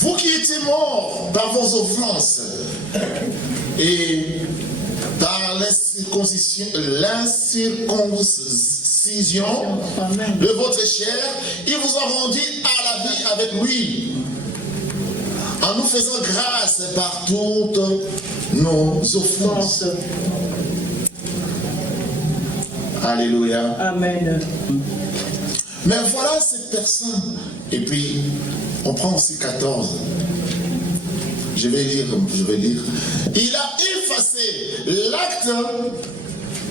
Vous qui étiez morts par vos offenses et par l'incirconcision de votre chair, il vous a rendu à la vie avec lui, en nous faisant grâce par toutes nos offenses. Alléluia. Amen. Mais voilà cette personne. Et puis, on prend aussi 14. Je vais lire. Il a effacé l'acte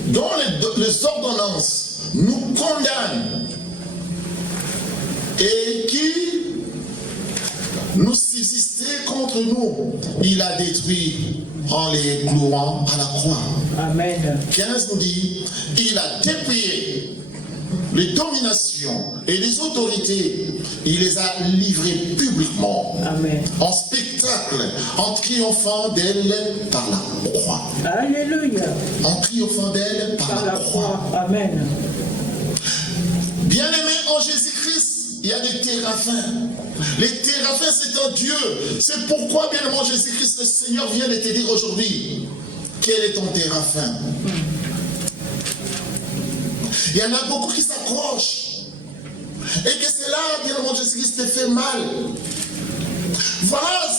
dont les ordonnances nous condamnent et qui nous subsistait contre nous. Il a détruit en les clouant à la croix. Amen. 15 nous dit, il a dépouillé les dominations et les autorités, il les a livrées publiquement. Amen. En spectacle, en triomphant d'elle par la croix. Alléluia. En triomphant d'elle par la croix. Amen. Bien-aimé en Jésus-Christ, il y a des téraphins. Les téraphins, c'est un Dieu. C'est pourquoi, bien-aimé en Jésus-Christ, le Seigneur vient de te dire aujourd'hui, quel est ton téraphin? Il y en a beaucoup qui s'accrochent. Et que c'est là, bien mon Jésus-Christ, te fait mal. Voilà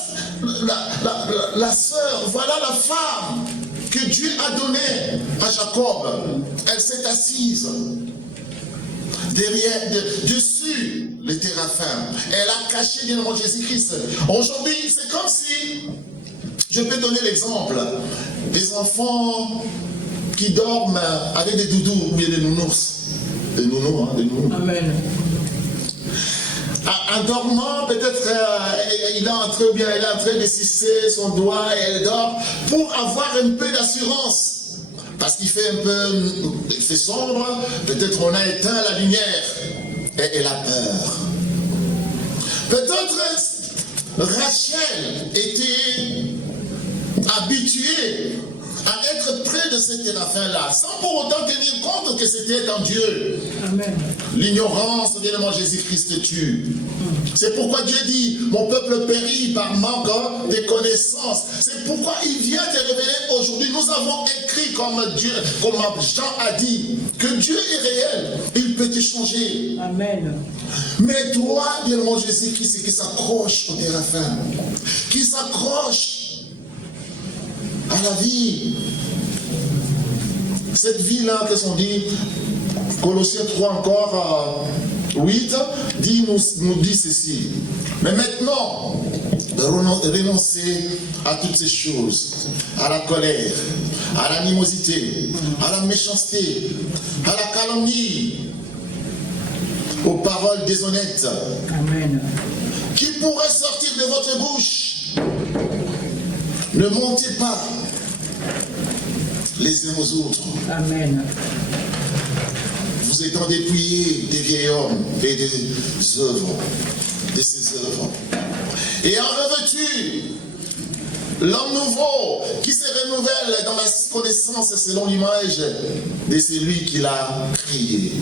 la sœur, voilà la femme que Dieu a donnée à Jacob. Elle s'est assise dessus les téraphins. Elle a caché, bien mon Jésus-Christ. Aujourd'hui, c'est comme si, je peux donner l'exemple, des enfants qui dorment avec des doudous ou bien des nounours. Des nounous, hein, des nounous. Amen. En dormant, peut-être il est en train ou bien elle est en train de sucer son doigt et elle dort pour avoir un peu d'assurance. Parce qu'il fait un peu, il fait sombre, peut-être on a éteint la lumière et elle a peur. Peut-être Rachel était habituée à être près de cet téraphins-là, sans pour autant tenir compte que c'était un Dieu. Amen. L'ignorance, bien aimé, Jésus-Christ tue. C'est pourquoi Dieu dit, mon peuple périt par manque de connaissances. C'est pourquoi il vient te révéler aujourd'hui. Nous avons écrit comme Dieu, comme Jean a dit, que Dieu est réel. Il peut te changer. Amen. Mais toi, bien aimé, Jésus-Christ, qui s'accroche au téraphins, qui s'accroche à la vie. Cette vie-là, qu'est-ce qu'on dit? Colossiens 3 encore, 8, nous dit ceci. Mais maintenant, renoncer à toutes ces choses, à la colère, à l'animosité, à la méchanceté, à la calomnie, aux paroles déshonnêtes. Amen. Qui pourraient sortir de votre bouche. Ne montez pas les uns aux autres. Amen. Vous étant dépouillés des vieils hommes et des œuvres, de ces œuvres. Et en revêtu l'homme nouveau qui se renouvelle dans la connaissance selon l'image de celui qui l'a créé.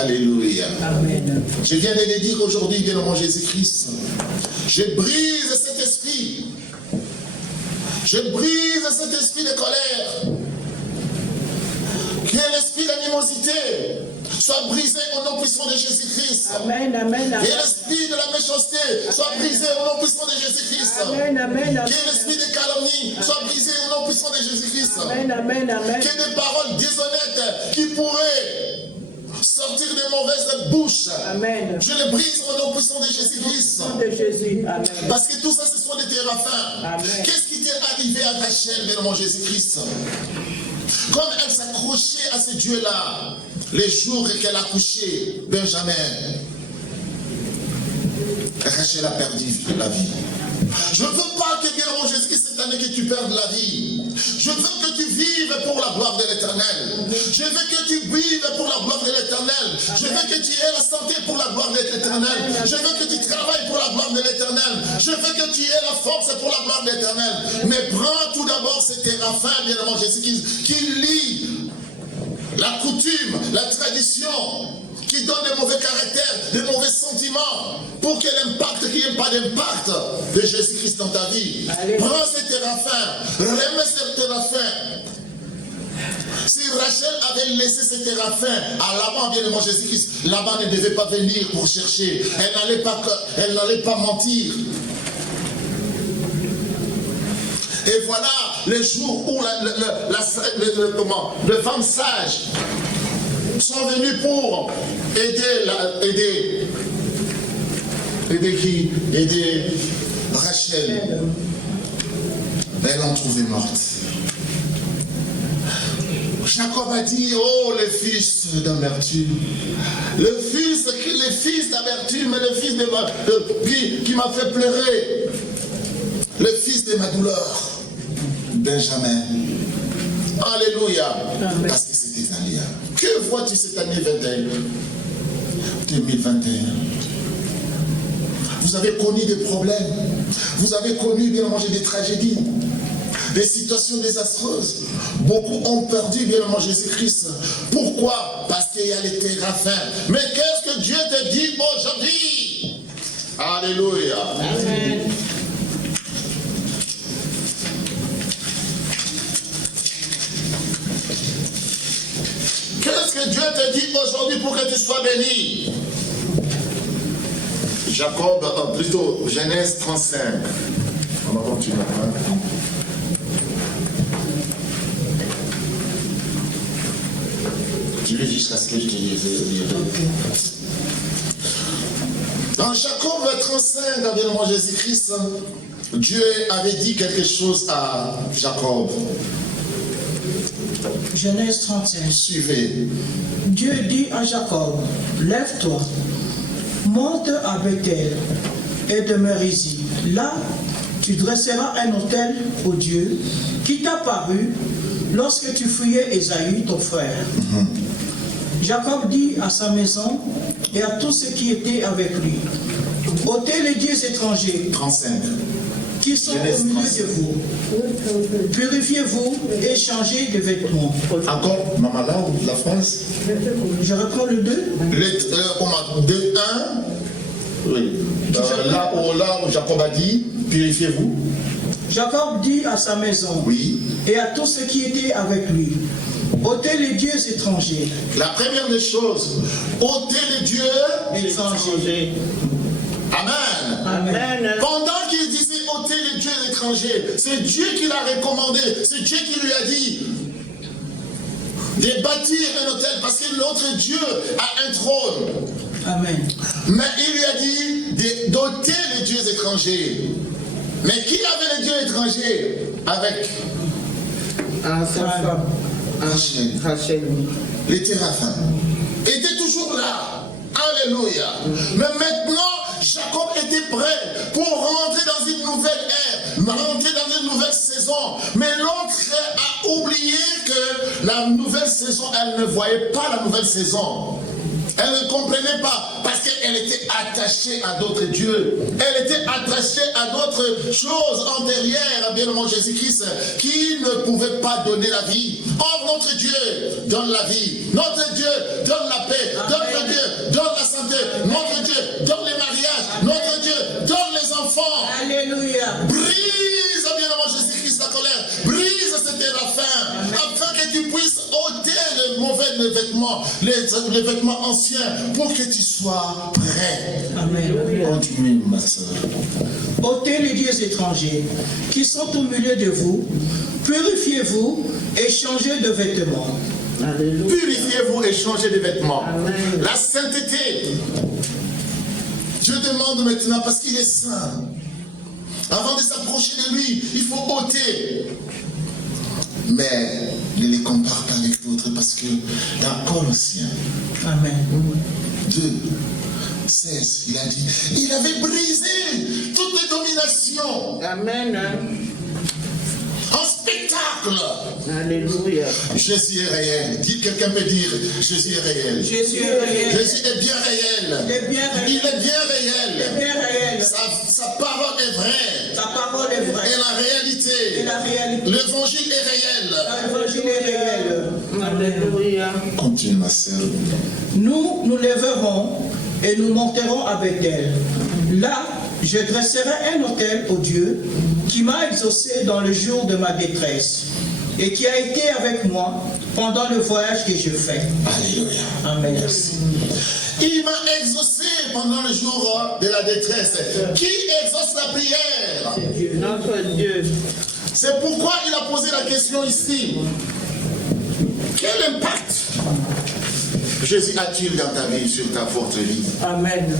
Alléluia. Amen. Je viens de le dire aujourd'hui, bien mon Jésus-Christ. Je brise cet esprit. Je brise cet esprit de colère. Que l'esprit d'animosité soit brisé au nom puissant de Jésus-Christ. Amen, amen, amen. Que l'esprit de la méchanceté soit brisé au nom puissant de Jésus-Christ. Amen, amen, amen. Que l'esprit de calomnie soit brisé au nom puissant de Jésus-Christ. Amen, amen, amen. Que des paroles déshonnêtes qui pourraient sortir de mauvaises bouches. Amen. Je les brise au nom puissant de Jésus-Christ. Au nom de Jésus. Amen. Parce que tout ça, ce sont des téraphins. Amen. Qu'est-ce qui t'est arrivé à Rachel, bien mon Jésus-Christ? Comme elle s'accrochait à ce Dieu-là, les jours qu'elle a couché Benjamin, Rachel a perdu la vie. Je ne veux pas que, bien mon Jésus-Christ, cette année que tu perdes la vie. Je veux que tu vives pour la gloire de l'Éternel. Je veux que tu vives pour la gloire de l'Éternel. Je veux que tu aies la santé pour la gloire de l'Éternel. Je veux que tu travailles pour la gloire de l'Éternel. Je veux que tu aies la force pour la gloire de l'Éternel. Mais prends tout d'abord ces téraphins, bien mon Jésus-Christ, qui lie la coutume, la tradition, qui donne des mauvais caractères, des mauvais sentiments, pour que l'impact, qu'il n'y ait pas d'impact de Jésus-Christ dans ta vie. Alléluia. Prends ces téraphins, remets ces téraphins. Si Rachel avait laissé ses téraphins à Laban, bien aimé Jésus-Christ, Laban ne devait pas venir pour chercher. Elle n'allait pas mentir. Et voilà les jours où les femmes sages sont venues pour aider qui? Aider Rachel. Elles l'ont trouvée morte. Jacob a dit, oh les fils d'amertume, les fils d'amertume, les fils qui m'a fait pleurer, les fils de ma douleur, Benjamin. Alléluia. Amen. Parce que c'était un lien. Que vois-tu cette année 2021? Vous avez connu des problèmes, vous avez connu bien manger des tragédies, des situations désastreuses. Beaucoup ont perdu bien manger Jésus-Christ. Pourquoi? Parce qu'il y a les téraphins. Mais qu'est-ce que Dieu te dit aujourd'hui? Alléluia. Amen. Qu'est-ce que Dieu te dit aujourd'hui pour que tu sois béni? Jacob, plutôt Genèse 35. On va continuer. Tu lis jusqu'à ce que je te dise. Dans Jacob 35, dans Jésus-Christ, Dieu avait dit quelque chose à Jacob. Genèse 35. Suivez. Dieu dit à Jacob, lève-toi, monte à Bethel et demeure ici. Là, tu dresseras un autel au Dieu qui t'a paru lorsque tu fuyais Ésaü, ton frère. Jacob dit à sa maison et à tous ceux qui étaient avec lui, ôtez les dieux étrangers 35. qui sont Genèse au milieu 35. de vous. Purifiez-vous et changez de vêtements. Encore, maman, là, la phrase. Je reprends le 2. Comment 2, 1. Oui. Là où Jacob a dit, purifiez-vous. Jacob dit à sa maison Oui. et à tous ceux qui étaient avec lui, ôtez les dieux étrangers. La première des choses, ôtez les dieux Étrangers. Amen. Amen. Pendant qu'il disait ôter les dieux étrangers, c'est Dieu qui l'a recommandé, c'est Dieu qui lui a dit de bâtir un hôtel parce que l'autre Dieu a un trône. Amen. Mais il lui a dit d'ôter les dieux étrangers. Mais qui avait les dieux étrangers? Avec Ah, sa femme. Rachel. Rachel, oui. Les téraphins étaient toujours là. Alléluia. Mais maintenant, Jacob était prêt pour rentrer dans une nouvelle ère, rentrer dans une nouvelle saison. Mais l'autre a oublié que la nouvelle saison, elle ne voyait pas la nouvelle saison. Elle ne comprenait pas parce qu'elle était attachée à d'autres dieux. Elle était attachée à d'autres choses antérieures, bien aimé Jésus-Christ, qui ne pouvaient pas donner la vie. Or, notre Dieu donne la vie. Notre Dieu donne la paix. Notre Dieu donne la santé. Notre Dieu donne les mariages. Notre Dieu donne les enfants. Alléluia. Brise, bien aimé Jésus-Christ, la colère. Brise ces téraphins afin que tu puisses ôter les mauvais vêtements, les vêtements anciens, pour que tu sois prêt. Amen. Continue, ma soeur. ôtez les dieux étrangers qui sont au milieu de vous. Purifiez-vous et changez de vêtements. Alléluia. Purifiez-vous et changez de vêtements. Amen. La sainteté. Je demande maintenant, parce qu'il est saint, avant de s'approcher de lui, il faut ôter. Mais ne les compare pas avec d'autres, parce que dans Colossiens Amen. 2, 16, il a dit, il avait brisé toutes les dominations Amen. en spectacle. Alléluia. Jésus est réel. Quelqu'un peut dire, Jésus est réel. Jésus est réel. Jésus est bien réel. Il est bien réel. Il est bien Il est réel. bien réel. Sa parole est vraie. Sa parole est vraie. Et la réalité. Et la réalité. L'évangile est réel. L'évangile est réel. Et Alléluia. Continue, ma sœur. Nous nous lèverons et nous monterons avec elle. Là, je dresserai un autel au Dieu qui m'a exaucé dans le jour de ma détresse et qui a été avec moi pendant le voyage que je fais. Alléluia. Amen. Il m'a exaucé pendant le jour de la détresse. Qui exauce la prière? C'est Dieu, notre Dieu. C'est pourquoi il a posé la question ici. Quel impact Jésus a-t-il dans ta vie, sur ta forte vie? Amen.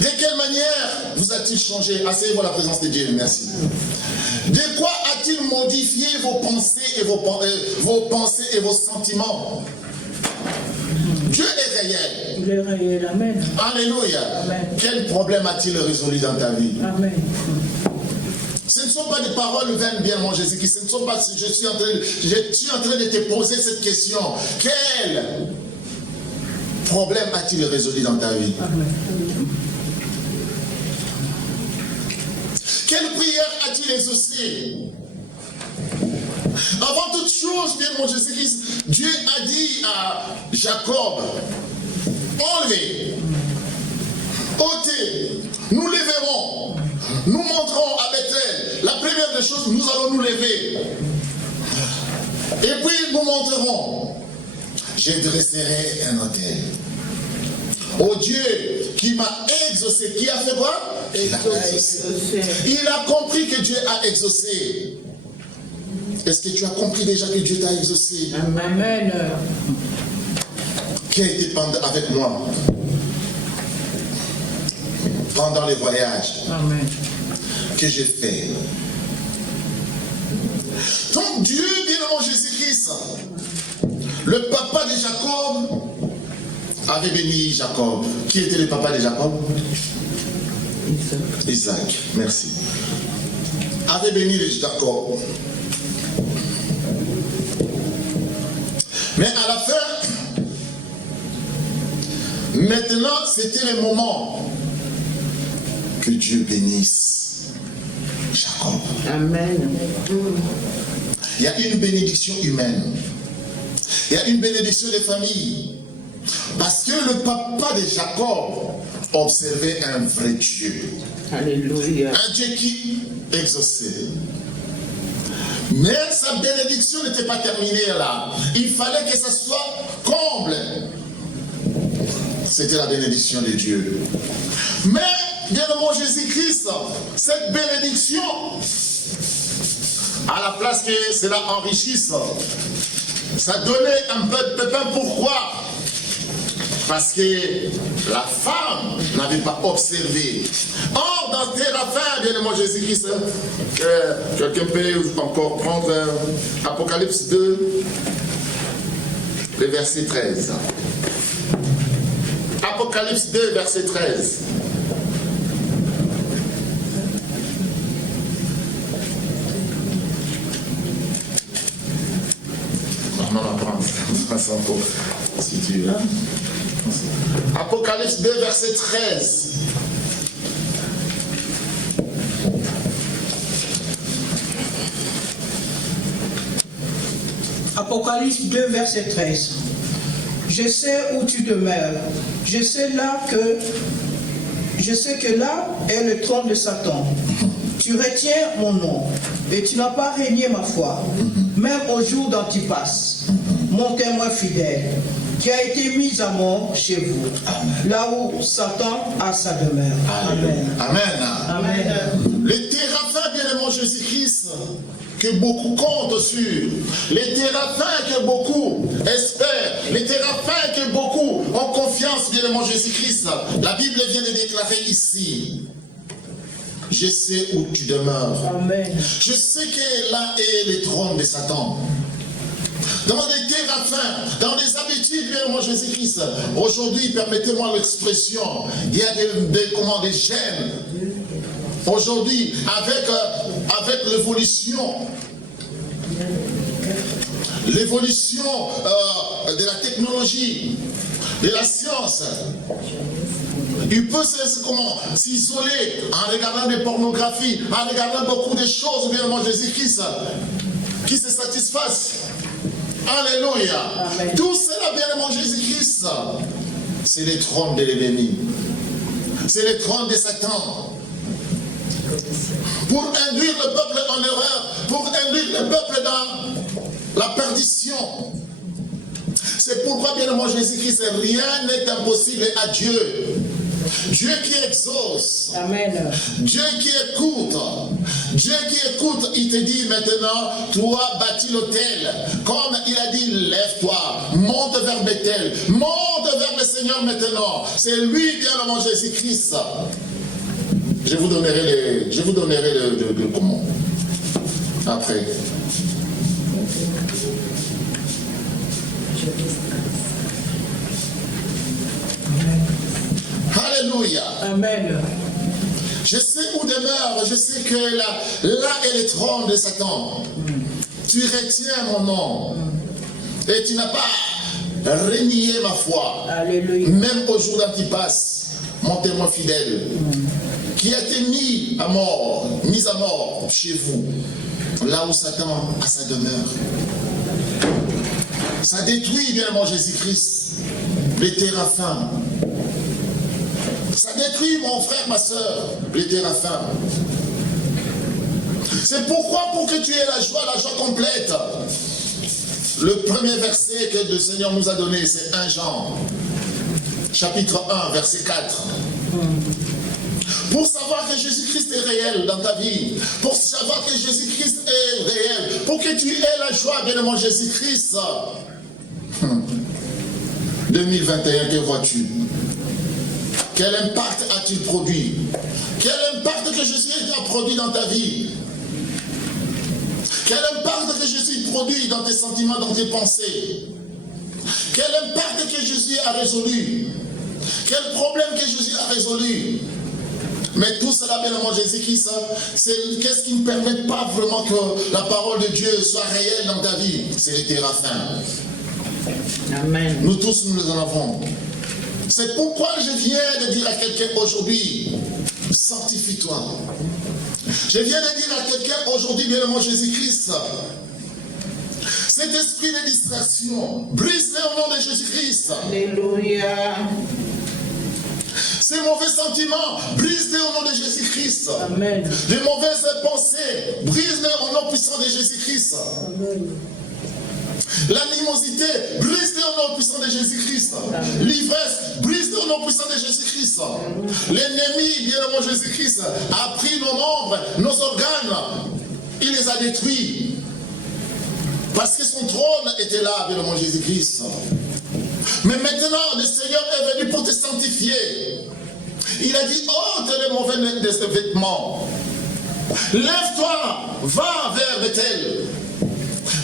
De quelle manière vous a-t-il changé? Asseyez-vous à la présence de Dieu, merci. De quoi a-t-il modifié vos pensées et vos pensées et vos sentiments? Dieu est réel. Il est réel. Amen. Alléluia. Amen. Quel problème a-t-il résolu dans ta vie? Amen. Ce ne sont pas des paroles vaines, bien mon Jésus-Christ. Ce ne sont pas. Je suis en train de te poser cette question. Quel problème a-t-il résolu dans ta vie? Amen. Quelle prière a-t-il exaucé? Avant toute chose, bien mon Jésus-Christ, Dieu a dit à Jacob, enlevez, ôtez, nous leverons, nous monterons à Bethel. La première des choses, nous allons nous lever. Et puis nous monterons. Je dresserai un autel au Dieu qui m'a exaucé. Qui a fait quoi? Il a exaucé. Il a compris que Dieu a exaucé. Est-ce que tu as compris déjà que Dieu t'a exaucé? Amen. Qui a été avec moi pendant les voyages Amen. que j'ai fait? Donc Dieu, bien-aimé Jésus-Christ, le papa de Jacob avait béni Jacob. Qui était le papa de Jacob? Isaac. Merci. Avait béni Jacob. Mais à la fin, maintenant, c'était le moment que Dieu bénisse Jacob. Amen. Il y a une bénédiction humaine. Il y a une bénédiction des familles. Parce que le papa de Jacob observait un vrai Dieu. Alléluia. Un Dieu qui exauçait. Mais sa bénédiction n'était pas terminée là. Il fallait que ça soit comble. C'était la bénédiction de Dieu. Mais, bien mon Jésus-Christ, cette bénédiction, à la place que cela enrichisse, ça donnait un peu de pépin. Pourquoi? Parce que la femme n'avait pas observé. Or, dans la fin, bien mon Jésus-Christ, quelqu'un peut encore prendre Apocalypse 2, le verset 13. Apocalypse 2, verset 13. On va prendre si tu veux. Apocalypse 2, verset 13. Apocalypse 2, verset 13. Je sais où tu demeures. Je sais que là est le trône de Satan. Tu retiens mon nom et tu n'as pas régné ma foi, même au jour d'Antipas, mon témoin fidèle, qui a été mis à mort chez vous, là où Satan a sa demeure. Amen. Amen. Amen. Les téraphins, bien aimé Jésus-Christ, que beaucoup comptent sur, les téraphins que beaucoup espèrent, les téraphins que beaucoup ont confiance, bien aimé Jésus-Christ, la Bible vient de déclarer ici. Je sais où tu demeures. Amen. Je sais que là est le trône de Satan. Dans des téraphins, dans des habitudes, bien moi Jésus-Christ. Aujourd'hui, permettez-moi l'expression, il y a des gènes. Aujourd'hui, avec l'évolution de la technologie, de la science, il peut s'isoler en regardant des pornographies, en regardant beaucoup de choses, bien moi Jésus-Christ, qui se satisfassent. Alléluia. Amen. Tout cela, bien-aimé Jésus-Christ, c'est les trônes de l'ennemi. C'est les trônes de Satan. Pour induire le peuple en erreur, pour induire le peuple dans la perdition. C'est pourquoi, bien-aimé Jésus-Christ, rien n'est impossible à Dieu. Dieu qui exauce, Amen. Dieu qui écoute, il te dit maintenant, toi bâtis l'autel, comme il a dit, lève-toi, monte vers Bethel, monte vers le Seigneur maintenant. C'est lui, bien-aimé Jésus-Christ. Je vous donnerai le comment après. Alléluia. Amen. Je sais où demeure, je sais que là est le trône de Satan. Tu retiens mon nom. Et tu n'as pas renié ma foi. Alléluia. Même au jour d'Antipas, mon témoin fidèle, qui a été mis à mort chez vous, là où Satan a sa demeure. Ça détruit bien mon Jésus-Christ, les téraphins. Ça détruit mon frère, ma soeur, les téraphins. C'est pourquoi, pour que tu aies la joie complète, le premier verset que le Seigneur nous a donné, c'est 1 Jean, chapitre 1, verset 4. Pour savoir que Jésus-Christ est réel dans ta vie, pour savoir que Jésus-Christ est réel, pour que tu aies la joie, bien-aimé Jésus-Christ. 2021, que vois-tu? Quel impact a-t-il produit? Quel impact que Jésus a produit dans ta vie? Quel impact que Jésus produit dans tes sentiments, dans tes pensées? Quel impact que Jésus a résolu? Quel problème que Jésus a résolu? Mais tout cela, bien aimé Jésus-Christ, c'est qu'est-ce qui ne permet pas vraiment que la parole de Dieu soit réelle dans ta vie? C'est les téraphins. Amen. Nous tous, nous en avons. C'est pourquoi je viens de dire à quelqu'un aujourd'hui, sanctifie-toi. Je viens de dire à quelqu'un aujourd'hui, bien aimé Jésus-Christ, cet esprit de distraction, brise-le au nom de Jésus-Christ. Alléluia. Ces mauvais sentiments, brise-les au nom de Jésus-Christ. Amen. Les mauvaises pensées, brise-les au nom puissant de Jésus-Christ. Amen. L'animosité, brise-les au nom puissant de Jésus-Christ. L'ivresse, brise-les au nom puissant de Jésus-Christ. L'ennemi, bien aimé Jésus-Christ, a pris nos membres, nos organes, il les a détruits. Parce que son trône était là, bien aimé Jésus-Christ. Mais maintenant, le Seigneur est venu pour te sanctifier. Il a dit, ôte les mauvais vêtements. Lève-toi, va vers Bethel.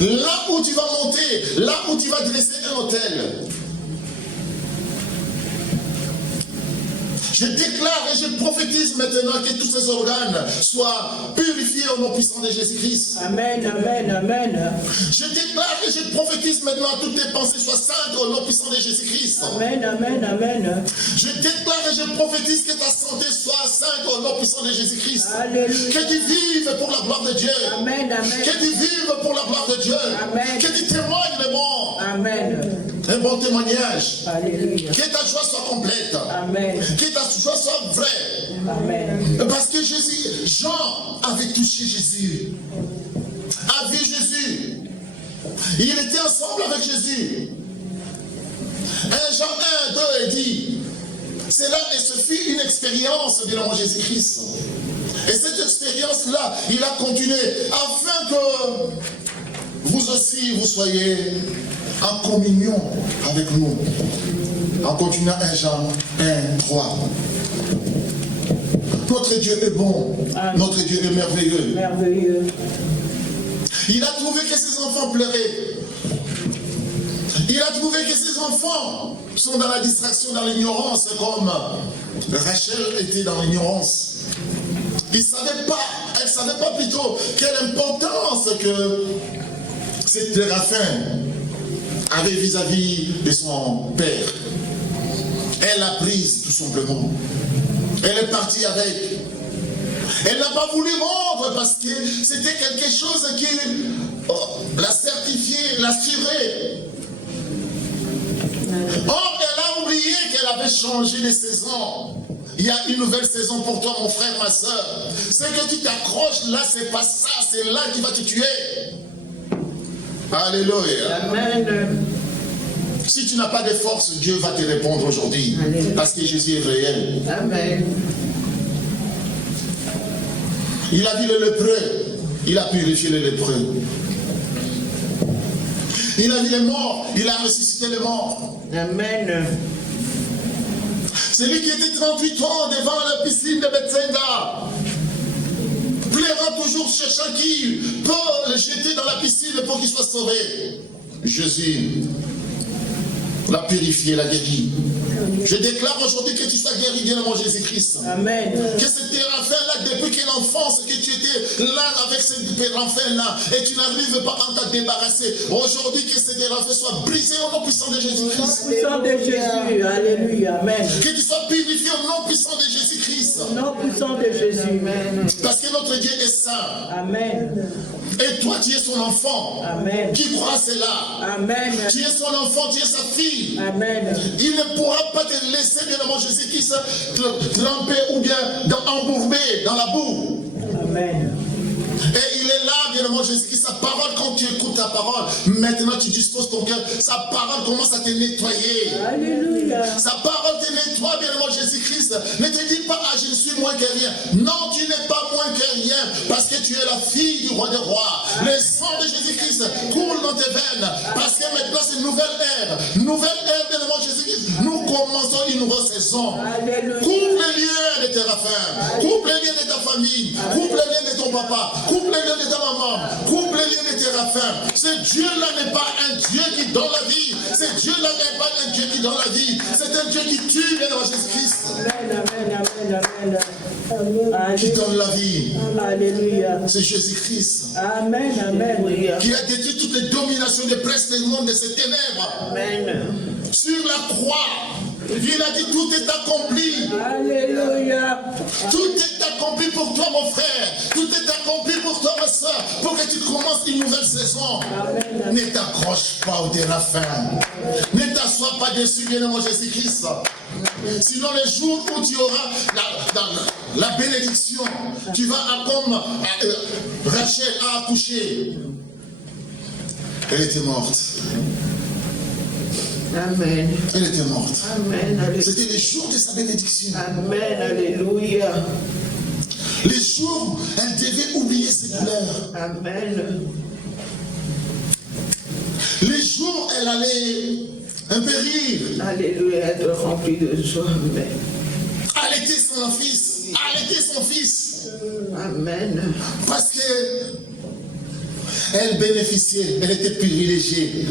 Là où tu vas monter, là où tu vas dresser un autel. Je déclare et je prophétise maintenant que tous ces organes soient purifiés au nom puissant de Jésus-Christ. Amen, amen, amen. Je déclare et je prophétise maintenant que toutes tes pensées soient saintes au nom puissant de Jésus-Christ. Amen, amen, amen. Je déclare et je prophétise que ta santé soit sainte au nom puissant de Jésus-Christ. Alléluia. Que tu vives pour la gloire de Dieu. Amen, amen. Que tu vives pour la gloire de Dieu. Amen. Que tu témoignes le bon. Amen. Un bon témoignage. Alléluia. Que ta joie soit complète. Amen. Que ta joie soit vraie. Amen. Parce que Jean avait touché Jésus. A vu Jésus. Il était ensemble avec Jésus. 1 Jean 1, 2 est dit. C'est là et ce fut une expérience de l'homme Jésus-Christ. Et cette expérience-là, il a continué afin que vous aussi, vous soyez en communion avec nous. En continuant 1 Jean 1, 3. Notre Dieu est bon. Amen. Notre Dieu est merveilleux. Merveilleux. Il a trouvé que ses enfants pleuraient. Il a trouvé que ses enfants sont dans la distraction, dans l'ignorance, comme Rachel était dans l'ignorance. Elle ne savait pas plutôt quelle importance que cette téraphins avait vis-à-vis de son père. Elle l'a prise tout simplement. Elle est partie avec. Elle n'a pas voulu rendre parce que c'était quelque chose qui la certifier, l'assurer. Or, elle a oublié qu'elle avait changé de saison. Il y a une nouvelle saison pour toi, mon frère, ma soeur. Ce que tu t'accroches là, c'est pas ça, c'est là qui va te tuer. Alléluia. Amen. Si tu n'as pas de force, Dieu va te répondre aujourd'hui. Parce que Jésus est réel. Amen. Il a vu le lépreux. Il a purifié les lépreux. Il a vu les morts. Il a ressuscité les morts. Amen. Celui qui était 38 ans devant la piscine de Bethsaida, pleurant toujours, cherchant qui peut le jeter dans la piscine pour qu'il soit sauvé. Jésus l'a purifié, l'a guéri. Je déclare aujourd'hui que tu sois guéri, bien mon Jésus-Christ. Amen. Que ce terrain-là, depuis quelle enfance que tu étais là avec ce terrain-là et tu n'arrives pas à t'en débarrasser. Aujourd'hui, que ce terrain soit brisé au nom puissant de Jésus-Christ. Au nom puissant de Jésus. Alléluia. Amen. Que tu sois purifié au nom puissant de Jésus-Christ. Au nom puissant de Jésus. Amen. Parce que notre Dieu est saint. Amen. Et toi, tu es son enfant. Amen. Qui croit cela? Amen. Tu es son enfant, tu es sa fille. Amen. Il ne pourra pas te laisser, bien avant Jésus-Christ, tremper ou bien embourber dans la boue. Amen. Et il est là, bien avant Jésus-Christ, sa parole, quand tu écoutes ta parole, maintenant tu disposes ton cœur, sa parole commence à te nettoyer. Alléluia. Sa parole te nettoie, bien avant Jésus-Christ. Ne te dis pas, ah, je suis moins que rien. Non, tu n'es pas moins que rien, parce que tu es la fille du roi des rois. Le sang de Jésus-Christ coule dans tes veines, parce que maintenant c'est une nouvelle ère. Nouvelle ère, bien avant Jésus-Christ. Nous commençons une nouvelle saison. Alléluia. Coupe les liens de tes rafins, coupe les liens de ta famille, coupe les liens de ton papa, coupe les liens de ta maman, coupe les liens de tes rafins. Ce Dieu-là n'est pas un Dieu qui donne la vie. Ce Dieu-là n'est pas un Dieu qui donne la vie. C'est un Dieu qui tue, bien dans Jésus-Christ. Amen. Amen. Amen. Qui donne la vie. Alléluia. C'est Jésus-Christ. Amen. Amen. Qui a détruit toutes les dominations des presses des mondes de ces ténèbres. Amen. Sur la croix, il a dit tout est accompli. Alléluia. Tout est accompli pour toi, mon frère. Tout est accompli pour toi, ma soeur. Pour que tu commences une nouvelle saison. Amen. Ne t'accroche pas au terrain. Ne t'assois pas dessus, bien mon Jésus-Christ. Sinon, le jour où tu auras la bénédiction, tu vas comme Rachel a accouché. Elle était morte. Amen. Elle était morte. Amen. Alléluia. C'était les jours de sa bénédiction. Amen. Alléluia. Les jours où elle devait oublier ses douleurs. Amen. Les jours où elle allait périr. Alléluia. Être rempli de joie. Amen. Allaiter son fils. Allaiter son fils. Amen. Parce que elle bénéficiait, elle était privilégiée.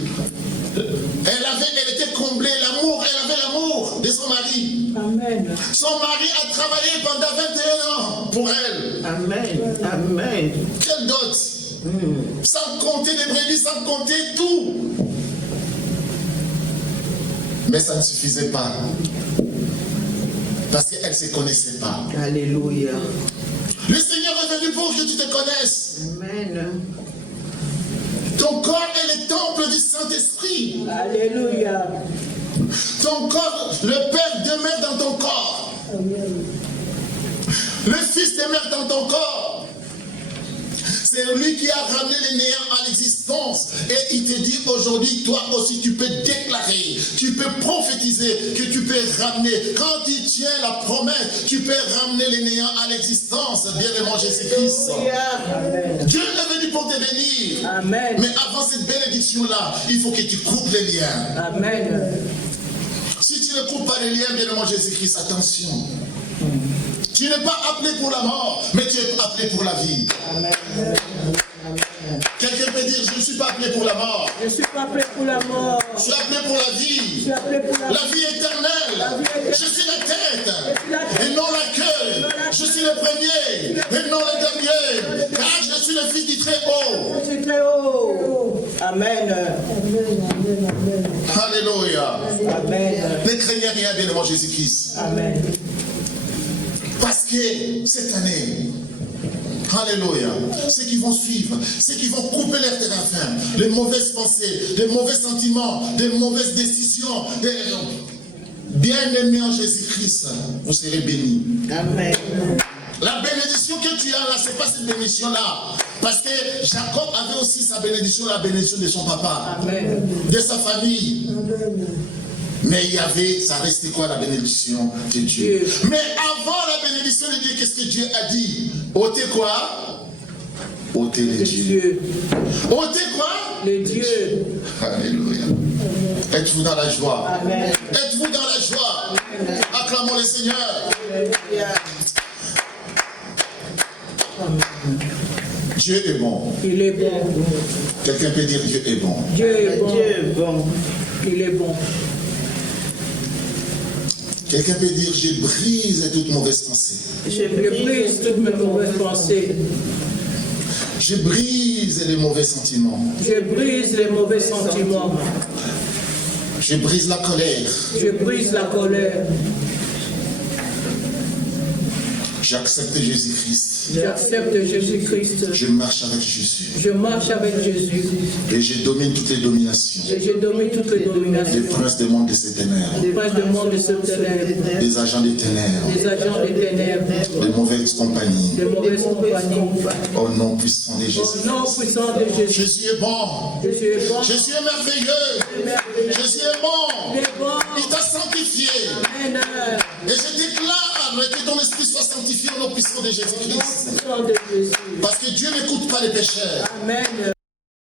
Elle était comblée, l'amour, elle avait l'amour de son mari. Amen. Son mari a travaillé pendant 21 ans pour elle. Amen. Amen. Quelle dot. Sans compter les brebis, sans compter tout. Mais ça ne suffisait pas. Parce qu'elle ne se connaissait pas. Alléluia. Le Seigneur est venu pour que tu te connaisses. Amen. Ton corps est le temple du Saint-Esprit. Alléluia. Ton corps, le Père demeure dans ton corps. Le Fils demeure dans ton corps. C'est lui qui a ramené les néants à l'existence. Et il te dit aujourd'hui, toi aussi, tu peux déclarer, tu peux prophétiser que tu peux ramener. Quand tu tiens la promesse, tu peux ramener les néants à l'existence. Bien-aimé Jésus-Christ. Amen. Dieu est venu pour te bénir. Amen. Mais avant cette bénédiction-là, il faut que tu coupes les liens. Amen. Si tu ne coupes pas les liens, bien-aimé Jésus-Christ, attention. Tu n'es pas appelé pour la mort, mais tu es appelé pour la vie. Amen. Quelqu'un peut dire, je ne suis pas appelé pour la mort. Je ne suis pas appelé pour la mort. Je suis appelé pour la vie. Je suis appelé pour La vie éternelle. Je suis la tête et non la queue. Je suis le premier et non le dernier. Car je suis le fils du Très-Haut. Je suis très haut. Amen. Alléluia. Amen. Ne craignez rien, bien-aimé Jésus-Christ. Amen. Parce que cette année, Alléluia. Ceux qui vont suivre, ceux qui vont couper leur terrain, les mauvaises pensées, les mauvais sentiments, les mauvaises décisions. Bien-aimés en Jésus-Christ, vous serez bénis. Amen. La bénédiction que tu as là, ce n'est pas cette bénédiction-là. Parce que Jacob avait aussi sa bénédiction, la bénédiction de son papa, Amen. de sa famille. Mais il y avait, ça restait quoi la bénédiction de Dieu? Mais avant la bénédiction de Dieu, qu'est-ce que Dieu a dit? Ôtez quoi? Ôtez les dieux. Ôtez quoi? Les dieux. Alléluia. Êtes-vous dans la joie? Amen. Êtes-vous dans la joie? Acclamons le Seigneur. Alléluia. Dieu est bon. Il est bon. Quelqu'un peut dire Dieu est bon. Dieu est bon. Dieu est bon. Il est bon. Quelqu'un peut dire je brise toute mauvaise pensée. Je brise toutes mes mauvaises pensées. Je brise les mauvais sentiments. Je brise les mauvais sentiments. Je brise la colère. Je brise la colère. J'accepte Jésus-Christ. J'accepte Jésus-Christ. Je marche avec Jésus. Je marche avec Jésus. Et je domine toutes les dominations. Et je domine toutes les Les dominations. princes des mondes de ces ténèbres. Les princes du monde de ce ténèbres. Les agents des ténèbres. Les agents des ténèbres. Les mauvaises compagnies. Les mauvaises compagnies. Au nom puissant de Au Jésus. nom puissant de Jésus. Jésus est bon. Jésus est bon. Jésus est merveilleux. Jésus est bon. Il est bon. Il t'a sanctifié. Amen. Et je déclare que ton esprit soit sanctifié au nom puissant de Jésus-Christ. Au nom de Jésus. Parce que Dieu n'écoute pas les pécheurs. Amen.